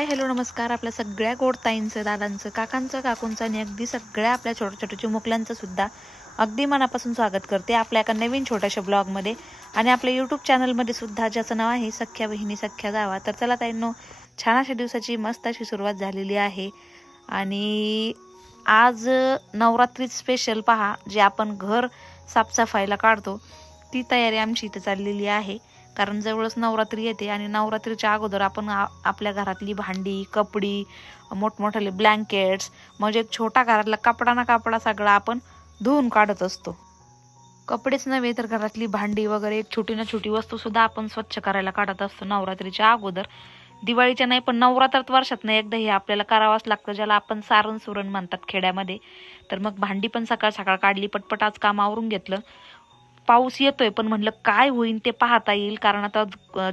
Hi hello नमस्कार. आपल्या सगळ्या गोडताईंचं दादांचं काकांचं काकूंचं आणि अगदी सगळ्या आपल्या छोट्या छोट्या चिमुकल्यांचं सुद्धा अगदी मनापासून स्वागत करते आपल्या एका नवीन छोट्याशा ब्लॉगमध्ये. आणि आपल्या यूट्यूब चॅनलमध्ये सुद्धा ज्याचं नाव आहे सख्या बहिणी सख्या जावा तर चला ताईंनो छान अशा दिवसाची मस्त अशी सुरुवात झालेली आहे. आणि आज नवरात्री स्पेशल पहा जे आपण घर साफसफाईला काढतो ती तयारी आमची इथं चाललेली आहे. कारण जवळच नवरात्री येते आणि नवरात्रीच्या अगोदर आपण आपल्या घरातली भांडी कपडी मोठमोठाले ब्लँकेट्स म्हणजे एक छोटा घरातला कपडा ना कपडा सगळा आपण धुवून काढत असतो. कपडेच नव्हे तर घरातली भांडी वगैरे एक छोटी ना छोटी वस्तू सुद्धा आपण स्वच्छ करायला काढत असतो नवरात्रीच्या अगोदर. दिवाळीच्या नाही पण नवरात्रात वर्षात नाही एकदा हे आपल्याला करावंच लागतं ज्याला आपण सारण सुरण म्हणतात खेड्यामध्ये. तर मग भांडी पण सकाळ सकाळ काढली पटपट आज काम आवरून घेतलं. पाऊस येतोय पण म्हणलं काय होईल ते पाहता येईल. कारण आता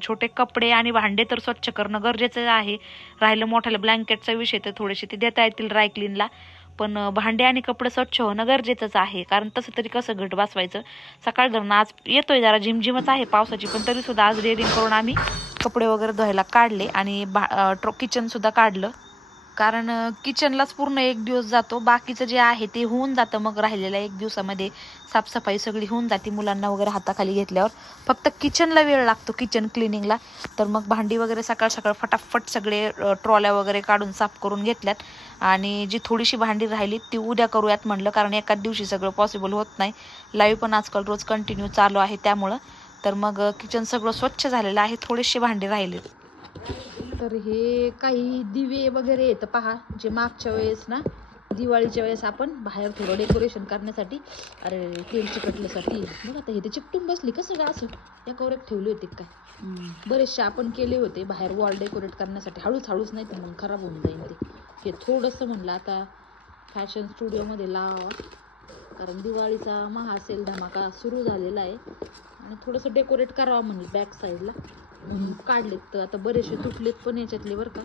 छोटे कपडे आणि भांडे तर स्वच्छ करणं गरजेचं आहे. राहिलं मोठ्याला ब्लँकेटचा विषय तर थोडेसे ते देता येतील ड्रायक्लीनला पण भांडे आणि कपडे स्वच्छ होणं गरजेचंच आहे. कारण तसं तरी कसं घट बसवायचं? सकाळ धरणं आज येतोय जरा झिमझिमच आहे पावसाची. पण तरी सुद्धा आज रेडिंग करून आम्ही कपडे वगैरे धुवायला काढले आणि किचन सुद्धा काढलं. कारण किचनलाच पूर्ण एक दिवस जातो. बाकीचं जे आहे ते होऊन जातं मग राहिलेलं एक दिवसामध्ये. साफसफाई सगळी होऊन जाते मुलांना वगैरे हाताखाली घेतल्यावर. फक्त किचनला वेळ लागतो किचन क्लिनिंगला तर मग भांडी वगैरे सकाळ सकाळ फटाफट सगळे ट्रॉल्या वगैरे काढून साफ करून घेतल्यात. आणि जी थोडीशी भांडी राहिली ती उद्या करूयात म्हणलं कारण एकाच दिवशी सगळं पॉसिबल होत नाही. लाईव्ह पण आजकाल रोज कंटिन्यू चालू आहे त्यामुळं. तर मग किचन सगळं स्वच्छ झालेलं आहे. थोडेसे भांडी राहिले. तर हे काही दिवे वगैरे येतं पहा जे मागच्या वेळेस ना दिवाळीच्या वेळेस आपण बाहेर थोडं डेकोरेशन करण्यासाठी अरे तेल चिकटल्यासाठी. बघ आता हे ते चिकटून बसली कसं का असं? एकावर एक ठेवले होते काय? बरेचसे आपण केले होते बाहेर वॉल डेकोरेट करण्यासाठी. हळूच हळूच नाही तर मग खराब होऊन जाईल ते. हे थोडंसं म्हणलं आता फॅशन स्टुडिओमध्ये लावा. कारण दिवाळीचा महासेल धमाका सुरू झालेला आहे. आणि थोडंसं डेकोरेट करावं म्हणलं बॅक साईडला काढलेत तर आता बरेचसे तुटलेत पण याच्यातले बरं का.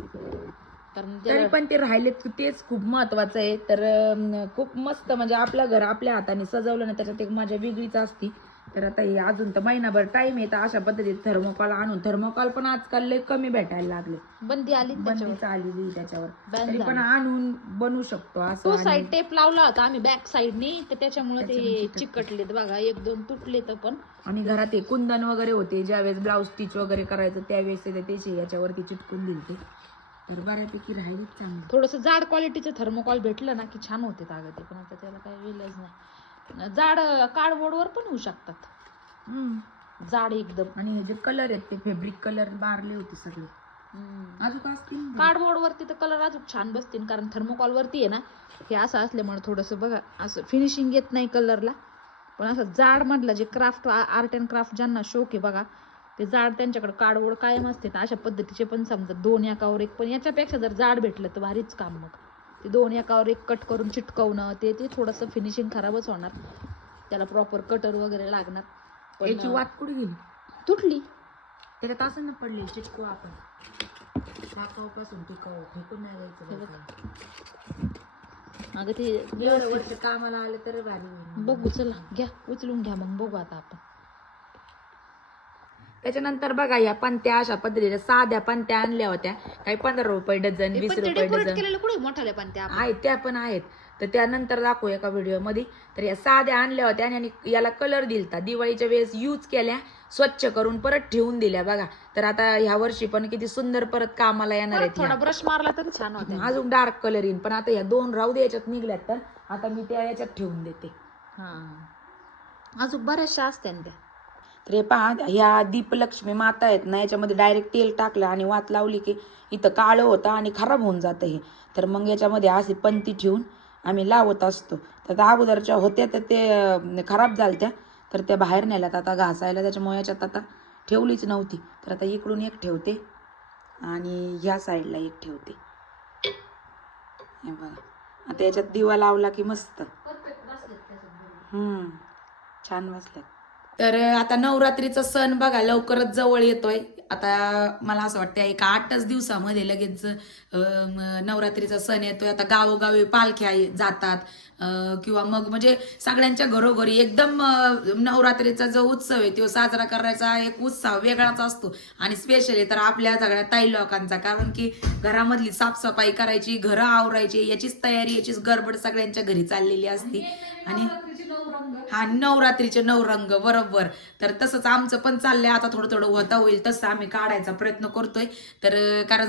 कारण तरी त्याला पण ते राहिलेत तेच खूप महत्वाचं आहे. तर अं, खूप मस्त म्हणजे आपलं घर आपल्या हाताने सजवलं ना त्याच्यात एक मजा वेगळीच असती. तर आता हे अजून तर महिनाभर टाइम आहे तर अशा पद्धतीत थर्मोकॉल आणून थर्मोकॉल पण आजकाल लय कमी भेटायला लागले. बंदी आली बंदीच आलेली त्याच्यावर. Ban तरी पण. आणून बनवू शकतो असं तो आणि- साईड टेप लावला होता आम्ही बॅक साईडने तर त्याच्यामुळे ते त्याच्यामुळे चिकटलेत बघा एक दोन तुटले तर पण. आणि घरात हे कुंदन वगैरे होते ज्यावेळेस ब्लाऊज स्टिच वगैरे करायचं त्यावेळेस ते त्याचे याच्यावरती चिटकून दिलते. तर बऱ्यापैकी चांगली. थोडस जाड क्वालिटीचं थर्मोकॉल भेटलं ना की छान होते अगं ते पण आता त्याला काही वेलच नाही. जाड कार्डबोर्डवर पण होऊ शकतात. जाड एकदम. आणि हे जे कलर आहेत ते फेब्रिक कलर मारले होते सगळे. अजून असतील? ना? कार्डबोर्ड वरती तर कलर अजून छान बसतील कारण थर्मोकॉल वरती आहे ना हे असं असल्यामुळे थोडंसं बघा असं फिनिशिंग येत नाही कलरला. पण असं जाड म्हटलं जे क्राफ्ट आर्ट अँड क्राफ्ट ज्यांना शौक आहे बघा ते जाड त्यांच्याकडे कार्डबोर्ड कायम असते. अशा पद्धतीचे पण समजा दोन एकावर एक पण याच्यापेक्षा जर जाड भेटलं तर भारीच काम मग. ते दोन एकावर एक कट करून चिटकवणं ते ते थोडंसं फिनिशिंग खराबच होणार. त्याला प्रॉपर कटर वगैरे लागणार. पण, याची वाट कुठे गेली? तुटली. त्याच्यात असं ना पडले चिटकू आपण. टाकावापासून टिकाऊ फेकून नाही हे बघा. अगं ते एवढं वर्ष कामाला आले तर भारी होईल. बघू चला घ्या उचलून घ्या मग बघू आता आपण. त्याच्यानंतर बघा या पंत्या अशा पद्धतीच्या साध्या पंत्या आणल्या होत्या. काही पंधरा रुपये डझन वीस रुपये डझन. केलेलं कुठे? मोठाले पण त्या आहेत त्या पण आहेत. तर त्यानंतर दाखवू एका व्हिडिओमध्ये. तर या साध्या आणल्या होत्या आणि याला कलर दिलता. दिवाळीच्या वेळेस यूज केल्या स्वच्छ करून परत ठेवून दिल्या बघा. तर आता ह्या वर्षी पण किती सुंदर परत कामाला येणार आहेत थोडा ह्या. ब्रश मारला तरी छान होते अजून डार्क कलर येईन. पण आता ह्या दोन राहू दे याच्यात निघल्यात तर. आता मी त्या याच्यात ठेवून देते. हा. अजून बऱ्याचशा असत्या ना त्या. तर हे पहा ह्या दीपलक्ष्मी माता आहेत ना याच्यामध्ये डायरेक्ट तेल टाकलं आणि वात लावली की इथं काळं होतं आणि खराब होऊन जातं हे. तर मग याच्यामध्ये अशी पंती ठेवून आम्ही लावत असतो. तर त्या अगोदरच्या होत्या तर ते खराब झालत्या. तर त्या बाहेर नेल्यात. आता घासायला त्याच्यामुळे याच्यात आता ठेवलीच नव्हती. तर आता इकडून एक ठेवते आणि ह्या साईडला एक ठेवते. हे बघा. आता याच्यात दिवा लावला की मस्त. हम्म. छान बसल्यात तर आता नवरात्रीचा सण बघा लवकरच जवळ येतोय. आता मला असं वाटतं एका आठच दिवसामध्ये लगेच नवरात्रीचा सण येतोय. आता गावोगावी पालख्या जातात किंवा मग म्हणजे सगळ्यांच्या घरोघरी एकदम नवरात्रीचा जो उत्सव आहे तो साजरा करायचा एक उत्साह वेगळाच असतो. आणि स्पेशली तर आपल्या सगळ्या ताई लोकांचा कारण की घरामधली साफसफाई करायची घरं आवरायची याचीच तयारी याचीच गडबड सगळ्यांच्या घरी चाललेली असते. आणि हा नवरात्रीचे नऊ रंग बरोबर. तर तसंच आमचं पण चाललंय. आता थोडं थोडं होता होईल तसं आम्ही काढायचा प्रयत्न करतोय. तर कारण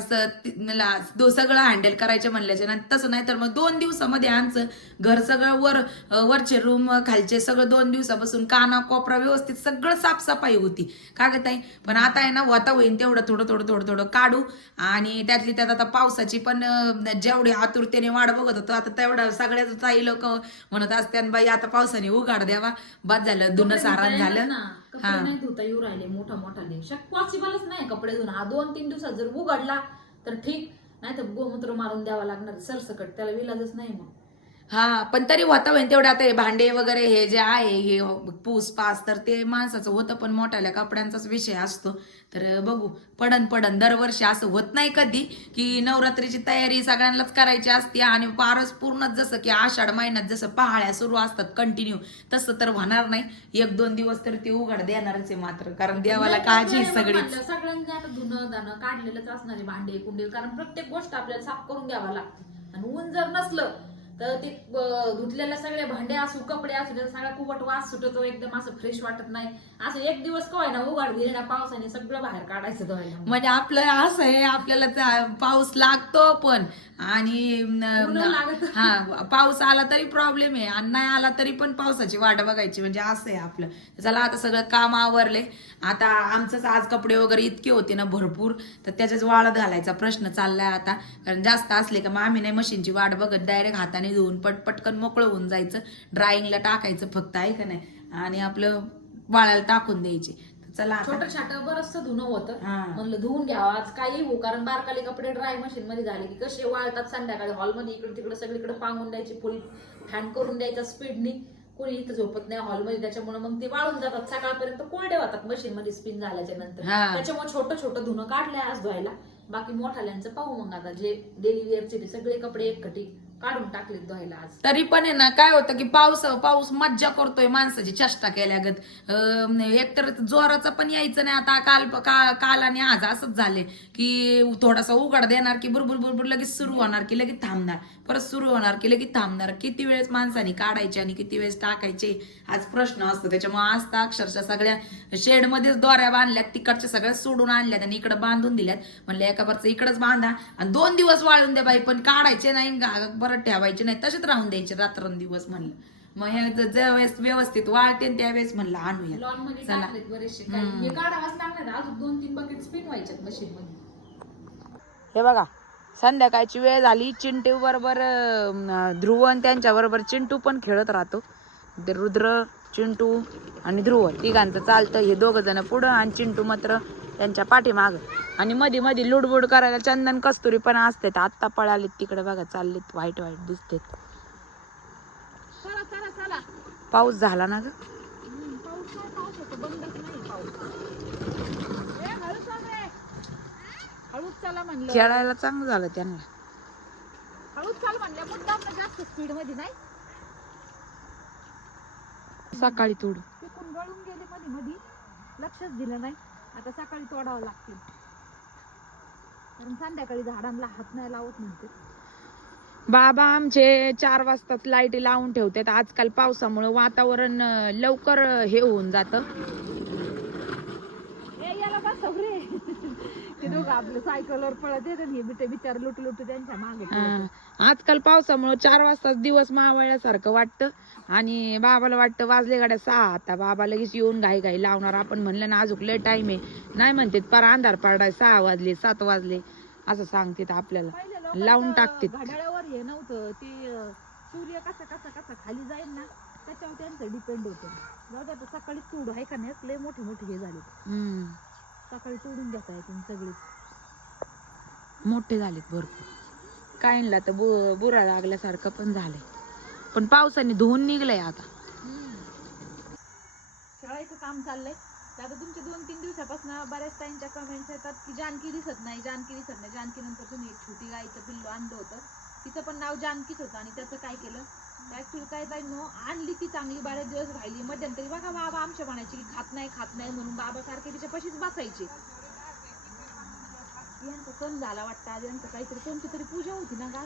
सगळं हँडल करायचे म्हणल्याच्या नंतर तसं नाही तर मग दोन दिवसामध्ये आमचं घर सगळं वर वरचे रूम खालचे सगळं दोन दिवसापासून काना कोपरा व्यवस्थित सगळं साफसफाई होती. का ग ताई? पण आता आहे ना होता होईल तेवढं थोडं थोडं थोडं थोडं काढू. आणि त्यातली त्यात आता पावसाची पण जेवढी आतुरतेने वाट बघत होतो आता तेवढं सगळ्याच ताई लोक म्हणत असते बाई आता पावसाने उघाड द्यावा. बाद झालं धुणं सारण झालं. कपडे नाही धुता येऊ राहिले मोठा मोठा पॉसिबलच नाही कपडे धुणं. हा दोन तीन दिवसात जर उघडला तर ठीक. नाही तर गोमूत्र मारून द्यावा लागणार सरसकट. त्याला विलाजच नाही मग. हा पण तरी होता होईन तेवढे आता हे भांडे वगैरे हे जे आहे हे पूस पास तर ते माणसाचं होतं पण मोठ्याल्या कपड्यांचाच विषय असतो. तर बघू पडन पडन. दरवर्षी असं होत नाही कधी की नवरात्रीची तयारी सगळ्यांनाच करायची असते आणि पारस पूर्णच जसं की आषाढ महिन्यात जसं पहाळ्या सुरू असतात कंटिन्यू तसं तर होणार नाही. एक दोन दिवस तर ती उघड देणारच आहे मात्र कारण देवाला काळजी म्हणलं, सगळ्यांनी आता धुणं दाणं काढलेलंच असणारे भांडे कुंडे कारण प्रत्येक गोष्ट आपल्याला साफ करून द्यावा लागते. आणि ऊन जर नसलं तर ते अं, धुतलेले सगळे भांडे असू कपडे असू त्याचा सगळा कुबट वास सुटतो एकदम असं फ्रेश वाटत नाही. असं एक दिवस काय ना उघड दिले ना पावसाने सगळं बाहेर काढायचं धुवायला. म्हणजे आपलं असं आहे आपल्याला पाऊस लागतो पण आणि. हा पाऊस आला तरी प्रॉब्लेम आहे आणि नाही आला तरी पण पावसाची वाट बघायची म्हणजे असं आहे आपलं. चला आता सगळं काम आवरले. आता आमचंच आज कपडे वगैरे इतके होते ना भरपूर तर त्याच्याच वाळत घालायचा प्रश्न चाललाय आता. कारण जास्त असले का मग आम्ही नाही मशीनची वाट बघत डायरेक्ट हाताने धुवून पट पटकन मोकळं होऊन जायचं. ड्रायिंगला टाकायचं फक्त आहे का नाही? आणि आपलं वाळायला टाकून द्यायचे. चला छोटं छाटं बरचसं धुणं होतं. म्हणलं धुवून घ्यावं. आज काही हो कारण बारकाले कपडे ड्राय मशीन मध्ये झाले की कसे वाळतात संध्याकाळी. हॉलमध्ये इकडे तिकडे सगळीकडे पांगून द्यायची फुल फॅन करून द्यायचा स्पीडनी कोणी इथं झोपत नाही हॉलमध्ये त्याच्यामुळे मग ते वाळून जातात. सकाळपर्यंत कोरडे होतात मशीन मध्ये स्पिन झाल्याच्यानंतर. त्याच्यामुळे छोटं छोटं धुणं काढलंय आज धुवायला. बाकी मोठाल्यांचं पाहू मग आता. जे डेली वेअरचे ते सगळे कपडे एकखटी काढून टाकले धुवायला आज. तरी पण आहे ना काय होतं की पाऊस पाऊस मज्जा करतोय माणसाची चेष्टा केल्यागत. अं, एकतर जोराचं पण यायचं नाही. आता काल का- काल आणि आज असंच झाले की थोडासा उघड देणार की बुरबुर बुरबुर लगेच सुरू होणार की लगेच थांबणार. परत सुरू होणार की लगेच थांबणार. किती वेळेस माणसाने काढायचे आणि किती वेळेस टाकायचे आज प्रश्न असतो. त्याच्यामुळे आज तर अक्षरशः सगळ्या शेडमध्येच दोऱ्या बांधल्यात तिकडच्या सगळ्या सोडून आणल्यात आणि इकडे बांधून दिल्यात. म्हणलं एका बरचं इकडंच बांधा आणि दोन दिवस वाळून द्या बाई पण काढायचे नाही. गा- परत ठेवायचे नाही तसेच राहून द्यायचे रात्रंदिवस म्हणलं. मग हे ज्यावेळेस व्यवस्थित वाळते त्यावेळेस म्हणलं आणूया. लॉनमध्ये चला. टाकलेत बरेचसे काही. हे काढावाच लागणार अजून दोन तीन बकेट स्पिन व्हायच्यात मशीन मध्ये हे बघा संध्याकाळची वेळ झाली. चिंटू बरोबर ध्रुव आणि त्यांच्या बरोबर चिंटू पण खेळत राहतो. ते रुद्र चिंटू आणि ध्रुव तिघांचं चालतं. हे दोघ जण पुढं आणि चिंटू मात्र त्यांच्या पाठीमाग. आणि मध्ये मध्ये लुडबुड करायला चंदन कस्तुरी पण असते आत्ता पळालीत तिकडे बघा चाललीत वाईट वाईट दिसते पाऊस झाला ना ग? खेळायला चांगलं झालं त्यांना. सकाळी तोडून गळून गेले मध्ये मध्ये लक्षच दिलं नाही. आता सकाळी तोडावं लागतील. कारण संध्याकाळी झाडांना हात नाही लावत म्हणते. बाबा आमचे चार वाजताच लाईटी लावून ठेवतात. आजकाल पावसामुळे वातावरण लवकर हे होऊन जातं. रे. ते दोघं आपलं सायकलवर पळत येतात हे बिटे बिचार लुटू लुटू त्यांच्या मागे हा. आजकाल पावसामुळे चार वाजताच दिवस मावळल्यासारखं वाटतं. आणि बाबाला वाटतं वाजले गाड्या सहा आता बाबा लगेच येऊन घाई घाई लावणार. आपण म्हणलं ना अजून लय टाइम आहे. नाही म्हणते पार अंधार पाडाय सहा वाजले सात वाजले. असं सांगते आपल्याला. लावून टाकते घड्याळावर हे नव्हतं. ते अं, सूर्य कसा कसा कसा खाली जाईल ना त्याच्यावर त्यांचं डिपेंड होतं. जाऊ दे आता सकाळी तोड आहे का नाही? लय मोठे मोठे हे झाले. हम्म. सकाळी तोडून घेता येतील सगळीच. मोठे झालेत भरपूर. काहींना तर बु बुरा लागल्यासारखं पण झालंय. पण पावसाने धुवून निघलंय आता. खेळायचं काम चाललंय. आता तुमच्या दोन तीन दिवसापासून बऱ्याच ताईंच्या कमेंट्स येतात की जानकी दिसत नाही जानकी दिसत नाही. जानकी नंतर तुम्ही एक छोटी गाईचं पिल्लू आणलं होतं. तिचं पण नाव जानकीच होतं आणि त्याचं काय केलं? ऍक्च्युली काय नो आणली ती चांगली बरेच दिवस राहिली. मध्यंतरी बघा बाबा आमच्या म्हणायची की खात नाही खात नाही म्हणून बाबा सारखे तिच्या पशीच बसायचे. यांचा सण झाला वाटतं आज. यांचं काहीतरी कोणती तरी पूजा होती ना गा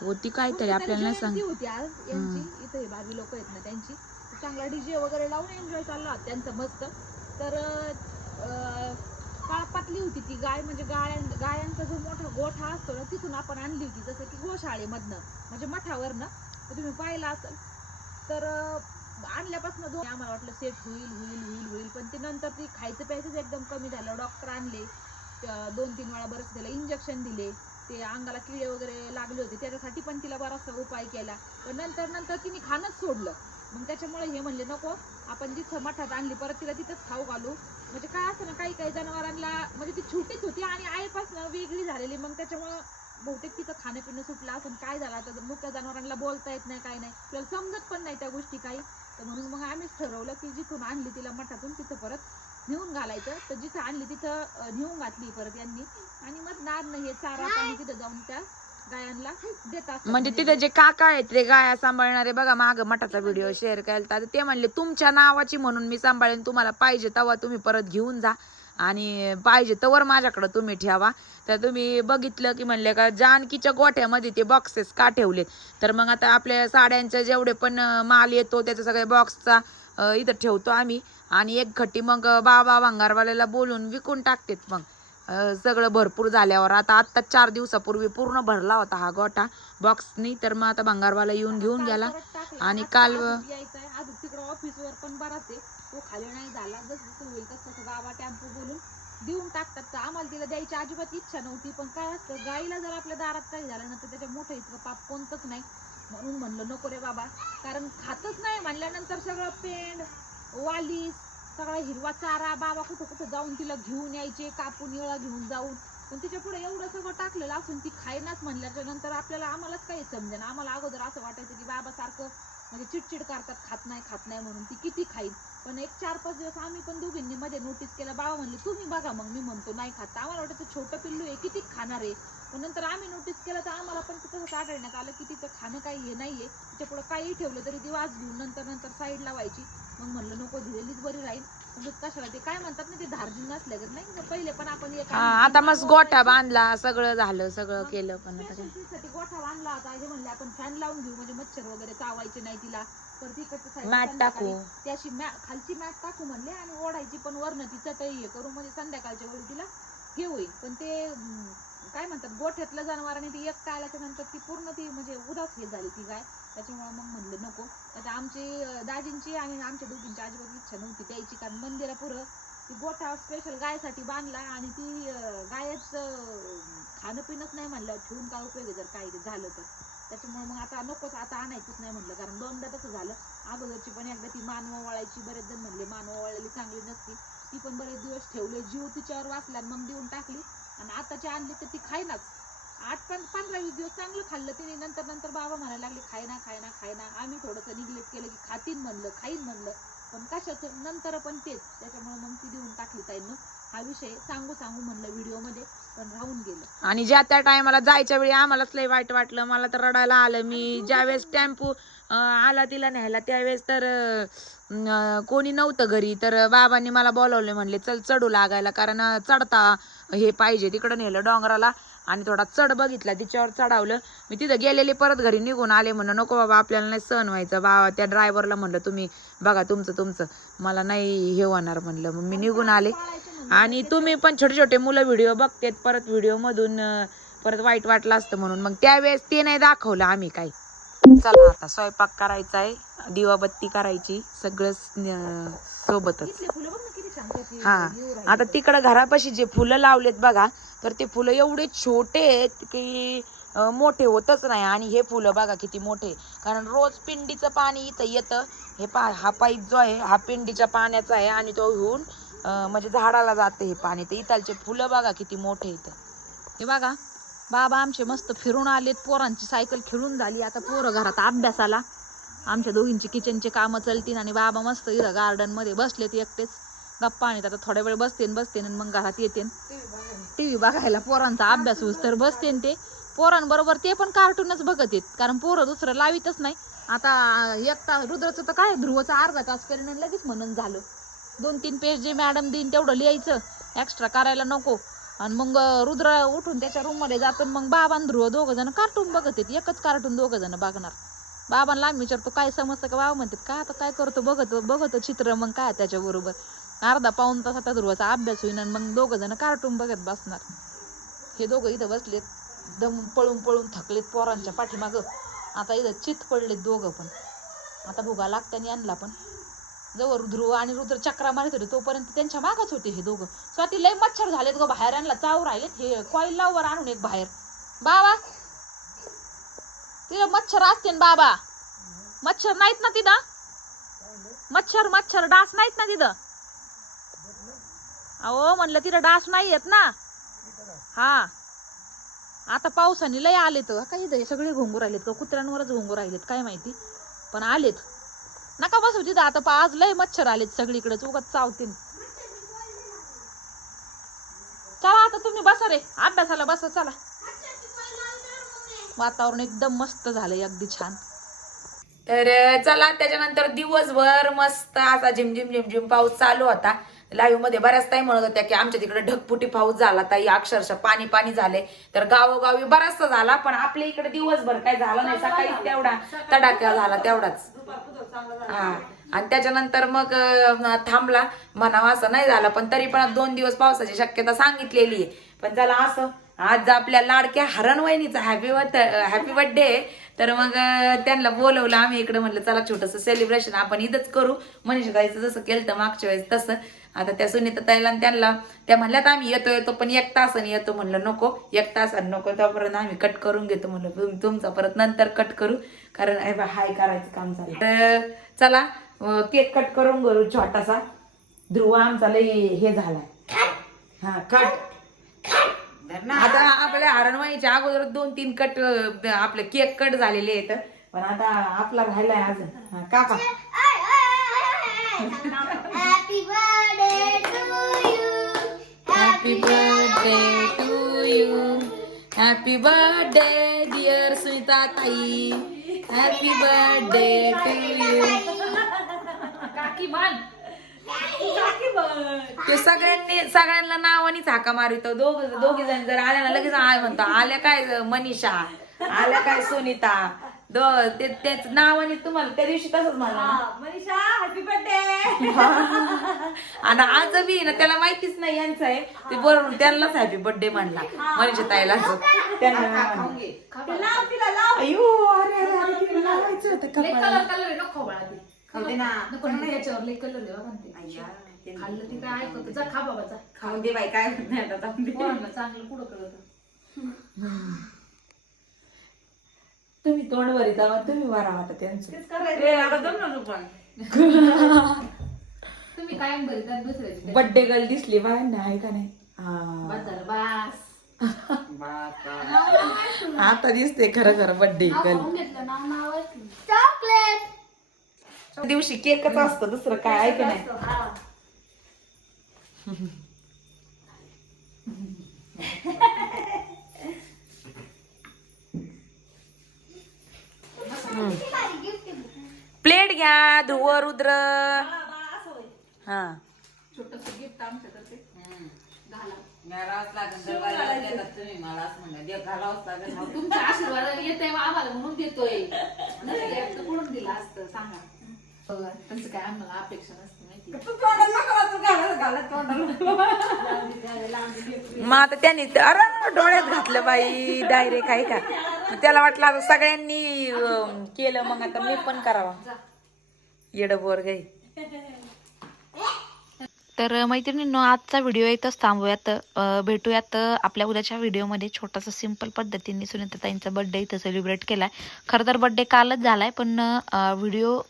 होती काहीतरी आपल्याला नाही सांग. होती आज? यांची? इथे भावी लोक आहेत ना त्यांची. चांगला डीजे वगैरे लावून एन्जॉय चालला त्यांचा मस्त. तर काळपातली होती ती गाय. म्हणजे गायन गायांचा जो मोठा गोठा असतो ना तिथून आपण आणली होती. जसं की गोशाळेमधनं म्हणजे मठावरनं. तुम्ही पाहिलं असेल. तर आणल्यापासून दोन आम्हाला वाटलं सेट होईल होईल होईल होईल. पण ते नंतर ती खायचं प्यायचंच एकदम कमी झालं. डॉक्टर आणले. दोन तीन वेळा बरंच त्याला इंजेक्शन दिले. ते अंगाला किडे वगैरे लागले होते. त्याच्यासाठी पण तिला बराचसा उपाय केला. पण नंतर नंतर तिने खाणंच सोडलं. मग त्याच्यामुळे हे म्हणले नको आपण जिथं मठात आणली परत तिला तिथंच खाऊ घालू. म्हणजे काय असं ना काही काही जनावरांना म्हणजे ती छोटीच होती आणि आईपासून वेगळी झालेली. मग त्याच्यामुळं बहुतेक तिचं खाणं पिणं सुटलं असं काय झालं आता? मुख्य जनावरांना बोलता येत नाही काय नाही. आपल्याला समजत पण नाही त्या गोष्टी काही. तर म्हणून मग आम्हीच ठरवलं की जिथून आणली तिला मठातून तिथं परत नेऊन घालायचं. तर जिथं आणली तिथं नेऊन घातली परत यांनी. आणि मग नाद हे चारा पाणी तिथं जाऊन त्या गायांना देत असतात म्हणजे तिथे जे काका आहेत ते गाया सांभाळणारे बघा माग मठाचा व्हिडिओ शेअर केला तर ते म्हणले तुमच्या नावाची म्हणून मी सांभाळेन तुम्हाला पाहिजे तेव्हा तुम्ही परत घेऊन जा. आणि पाहिजे तवर माझ्याकडे तुम्ही ठेवा. तर तुम्ही बघितलं की म्हणले का जानकीच्या गोठ्यामध्ये ते बॉक्सेस का ठेवलेत? तर मग आता आपल्या साड्यांचे जेवढे पण माल येतो त्याच्या सगळ्या बॉक्सचा इथं ठेवतो आम्ही. आणि एक खट्टी मग बाबा भांगारवाल्याला बोलून विकून टाकतेत मग. सगळं भरपूर झाल्यावर आता आत्ता चार दिवसापूर्वी पूर्ण भरला होता हा गोठा बॉक्सनी तर मग आता भंगारवाला येऊन घेऊन गेला. आणि काल- ऑफिसवर पण बराच आहे. तो खाली नाही झाला. जसं जसं होईल तसं तसं बाबा टेम्पो बोलून देऊन टाकतात तर आम्हाला तिला द्यायची अजिबात इच्छा नव्हती. पण काय असतं गाईला जर आपल्या दारात काही झालं ना तर त्याच्या मोठं इतकं पाप कोणतंच नाही. म्हणून म्हणलं नको रे बाबा. कारण खातच नाही म्हणल्यानंतर सगळं पेंड वालीस सगळा हिरवा चारा बाबा कुठं कुठं जाऊन तिला घेऊन यायचे कापून येळा घेऊन जाऊन. पण तिच्या पुढे एवढं सगळं टाकलेलं असून ती खायनाच म्हणल्याच्या नंतर आपल्याला आम्हालाच काही समजेना. आम्हाला अगोदर असं वाटायचं की बाबा सारखं म्हणजे चिडचिड करतात खात नाही खात नाही म्हणून ती किती खाईल. पण एक चार पाच दिवस आम्ही पण दोघींनी मध्ये नोटीस केलं. बाबा म्हणले तुम्ही बघा मग मी म्हणतो नाही खात. आम्हाला वाटायचं छोटं पिल्लू आहे किती खाणार आहे? पण नंतर आम्ही नोटीस केलं तर आम्हाला पण तसं आढळण्यात आलं की तिचं खाणं काही हे नाहीये. तिच्या पुढे काही ठेवलं तरी ती वाज घेऊन नंतर नंतर साईड लावायची. मग म्हणलं नको दिलेलीच बरी राहील. कशाला ते काय म्हणतात ना ते धार्जिन नसल्यागत नाही का? पहिले पण आपण एक हा आता मस्त गोठा बांधला सगळं झालं सगळं केलं पण गोठा बांधला होता. हे म्हणले आपण फॅन लावून घेऊ म्हणजे मच्छर वगैरे चावायचे नाही तिला. परत इकडच्या side टाकू. संध्याकाळी मॅ- खालची मॅट टाकू म्हणले आणि ओढायची पण वरनं ती चटई हे करू म्हणजे संध्याकाळच्या वेळी तिला हे होईल पण ते अं, काय म्हणतात गोठ्यातल्या जनावरांनी ती एक आल्याच्यानंतर ती पूर्ण ती म्हणजे उदास हे झाली ती गाय. त्याच्यामुळे मग म्हणलं नको. आता आमची अं, दाजींची आणि आमच्या दोघींची अजिबात इच्छा नव्हती द्यायची. कारण मंदिरापुढं ती गोठा स्पेशल गायसाठी बांधला आणि ती अं, गायचं खाणं पिणंच नाही म्हणलं ठेवून काय उपयोग आहे जर काही झालं तर. त्याच्यामुळे मग आता नकोच आता आणायचंच नाही म्हणलं. कारण दोनदा तसं झालं. अगोदरची पण एकदा ती मानव वळायची बरेच जण म्हणले मानव वळलेली चांगली नसती. ती पण बरेच दिवस ठेवले. जीव तिच्यावर वाचला आणि मग देऊन टाकली. आणि आताची आणली तर ती खायनाच आठ पण पंधरा वीस दिवस चांगलं खाल्लं तिने. नंतर नंतर बाबा म्हणायला लागले खायना खायना खायना. आम्ही थोडंसं निग्लेक्ट केलं की खातीन म्हणलं खाईन म्हणलं. पण कशाचं? नंतर पण तेच. त्याच्यामुळे मग ती देऊन टाकली ताईनं. हा विषय सांगू सांगू म्हणलं व्हिडिओमध्ये पण राहून गेलं. आणि ज्या त्या टायमाला जायच्या वेळी आम्हालाच लय वाईट वाटलं. मला तर रडायला आलं. मी ज्यावेळेस टेम्पो आला तिला न्यायला त्यावेळेस तर अं, कोणी नव्हतं घरी. तर बाबांनी मला बोलवले म्हणले चल चढू लागायला कारण अं, चढता हे पाहिजे तिकडं नेलं डोंगराला. आणि थोडा चढ बघितला तिच्यावर चढावलं. मी तिथं गेलेले परत घरी निघून आले म्हणलं नको बाबा आपल्याला नाही सहन व्हायचं. बाबा त्या ड्रायव्हरला म्हणलं तुम्ही बघा तुमचं तुमचं. मला नाही हे होणार म्हणलं. मग मी निघून आले. आणि तुम्ही पण छोटे छोटे मुलं व्हिडिओ बघतेत परत व्हिडिओ मधून परत वाईट वाटलं असतं म्हणून. मग त्यावेळेस ते नाही दाखवलं आम्ही काही. चला आता स्वयंपाक करायचा आहे दिवाबत्ती करायची सगळं सोबतच. हा. आता तिकडं घरापाशी जे फुलं लावलेत बघा तर ते फुलं एवढे छोटे आहेत की मोठे होतच नाही. आणि हे फुलं बघा किती मोठे. कारण रोज पिंडीचं पाणी इथं येतं. हे पा हा पाईप जो आहे हा पिंडीच्या पाण्याचा आहे आणि तो घेऊन अं, म्हणजे झाडाला जाते हे पाणी. तर इथालचे फुलं बघा किती मोठे इथं हे बघा बाबा आमचे मस्त फिरून आलेत. पोरांची सायकल खेळून झाली. आता पोरं घरात अभ्यासाला आमच्या दोघींची किचनचे कामं चालतील आणि बाबा मस्त इथं गार्डनमध्ये बसलेत एकटेच. गप्पा आणि आता थोड्या वेळ बसतेन बसतेन आणि मग घरात येते टी व्ही बघायला पोरांचा अभ्यास होस तर बसतेन ते. पोरांबरोबर ते पण कार्टूनच बघत येत. कारण पोरं दुसरं लावितच नाही. आता एकता रुद्रचं रुद्राचं तर काय? ध्रुवचा अर्धा तास करेन लगेच म्हणून झालं. दोन तीन पेज जे मॅडम देईन तेवढं लिहायचं. एक्स्ट्रा करायला नको. आणि मग रुद्र उठून त्याच्या रूममध्ये जातो मग बाबा ध्रुव दोघं जण कार्टून बघत आहेत. एकच कार्टून दोघं जण बघणार. बाबांना आम्ही विचारतो काय समजतं का? बाबा म्हणतात काय आता काय करतो? बघत बघतो चित्र मग काय त्याच्याबरोबर अर्धा पाऊन तास आता ध्रुवाचा अभ्यास होईन आणि मग दोघं जण कार्टून बघत बसणार. हे दोघं इथं बसलेत दम पळून पळून थकलेत पोरांच्या पाठीमागं. आता इथं चित पडलेत दोघं पण. आता भुगा लागत्याने आणला पण. जवळ ध्रुव आणि रुद्र चक्रा मारत होते तोपर्यंत त्यांच्या मागच होते हे दोघं. स्वाती लय मच्छर झालेत ग बाहेर आणला चाव राहिलेत. हे कॉईल लावर आणून एक बाहेर. बाबा! तिथं मच्छर असते ना बाबा. मच्छर नाहीत ना तिथं. मच्छर मच्छर डास नाहीत ना तिथं. अहो म्हणलं तिथं डास नाही येत ना. हा. आता पावसाने लय आलेत. काही हे सगळे घोंगू राहिलेत का कुत्र्यांवरच घोंगू राहिलेत काय माहिती. पण आलेत. नका बसू तिथं आता पा आज लय मच्छर आलेत सगळीकडे उगाच चावतील. चला आता तुम्ही बसा रे अभ्यासाला बसा चला. वातावरण एकदम मस्त झालंय अगदी छान. तर चला त्याच्यानंतर दिवसभर मस्त असा झिमझिम झिमझिम पाऊस चालू होता. लाईव्हमध्ये बऱ्याच ताई म्हणत होत्या की आमच्या तिकडे ढगपुटी पाऊस झाला ताई अक्षरशः पाणी पाणी झाले. तर गावोगावी बराचसा झाला पण आपल्या इकडे दिवसभर काय झालं नाही. सकाळी तेवढा तडाखा झाला तेवढाच. हा. आणि त्याच्यानंतर मग थांबला. म्हणावं असं नाही झालं पण तरी पण दोन दिवस पावसाची शक्यता सांगितलेली आहे. पण चला असं आज आपल्या लाडक्या हरण वहिनीचा हॅपी हॅपी बर्थडे तर मग त्यांना बोलवलं आम्ही इकडे म्हणलं चला छोटस सेलिब्रेशन आपण इथंच करू. मनीषा ताईचं जसं केलं तर मागच्या वेळेस तसं. आता त्या सुनीता ताईला आणि त्यांना त्या म्हणल्यात आम्ही येतो येतो पण एक तासाने येतो म्हणलं नको एक तासाने नको तोपर्यंत आम्ही कट करून घेतो म्हणलं तुम- तुमचा परत नंतर कट करू कारण हे हाय करायचं काम चालू तर चला केक कट करून करू छोटासा ध्रुव आमचा लय हे झालाय हा कट आता आपल्या हरणवाईच्या अगोदर दोन तीन कट आपले केक कट झालेले आहेत पण आता आपला राहिलाय अजून हा, happy birthday to you happy birthday dear Sunita tai happy birthday to you काकी मान तो सगळ्यांनी सगळ्यांना नावानीच हाका मारितो. दोघ दोघी जण जर आल्या ना लगेच आय म्हणतो आल्या काय मनीषा? आल्या काय सुनीता? दो ते त्याच नावानी तुम्हाला त्या दिवशी तसंच म्हणला ना. मनीषा हॅपी बर्थडे आणि आज बी ना त्याला माहितीच नाही यांचं आहे. ते बरोबर त्यांनाच हॅपी बर्थडे म्हणला. मनीषा ताईला त्यांना नाही म्हणला. अयो अरे अरे अरे तिला लावायचं होतं कपाळाला. कलर कलर नको बाळा ते. नको त्याच्यावर कलर म्हणते. खाल्लं ती काय ऐकत जा खा बाबा जा. खाऊन दे बाई काय होत नाही आता पोरांना चांगलं पुढं कळत. तुम्ही तोंडवर येता मग तुम्ही वरा आता त्यांचं. ए, आता दम ना तू पण तुम्ही कायम बरी त्यात दुसऱ्याची बर्थडे गर्ल दिसली बाय नाही का नाही? हा. बदर बास. बापा. आता दिसते खरं खरं बर्थडे गर्ल Chocolate. दिवशी केकच असतं दुसरं काय ऐक नाही. प्लेट घ्या ध्रुव रुद्र. हा. छोटस गिफ्ट आमच्यातर्फे घालावंच लागेल दरवाजाला देतात तुम्ही मला असं म्हणलं घालावंच लागेल. मग तुमच्या आशीर्वाद येते आम्हाला म्हणून देतोय. दिला असतं सांगा. हो, त्यांचं काय आम्हाला अपेक्षा नसते माहिती तू तोंडाला नको तू घालत घालत तोंडाला. मग आता त्यांनी अरे डोळ्यात घातलं बाई डायरेक्ट आहे का? त्याला वाटलं आता सगळ्यांनी केलं मग आता मी पण करावा. येड बोर गाई तर मैत्रिणींनो आजचा व्हिडिओ इथंच थांबूयात. भेटूयात आपल्या उद्याच्या व्हिडिओमध्ये. छोटासा सिंपल पद्धतीने सुनीताताईंचा बर्थडे इथं सेलिब्रेट केला आहे खरं तर बर्थडे कालच झालाय पण व्हिडिओ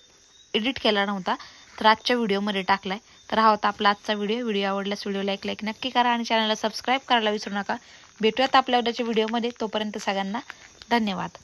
एडिट केला नव्हता. तर आजच्या व्हिडिओमध्ये टाकलाय. तर हा होता आपला आजचा व्हिडिओ व्हिडिओ आवडल्यास व्हिडिओला एक लाईक नक्की करा आणि चॅनलला सबस्क्राईब करायला विसरू नका. भेटूयात आपल्या उद्याच्या व्हिडिओमध्ये तोपर्यंत सगळ्यांना धन्यवाद.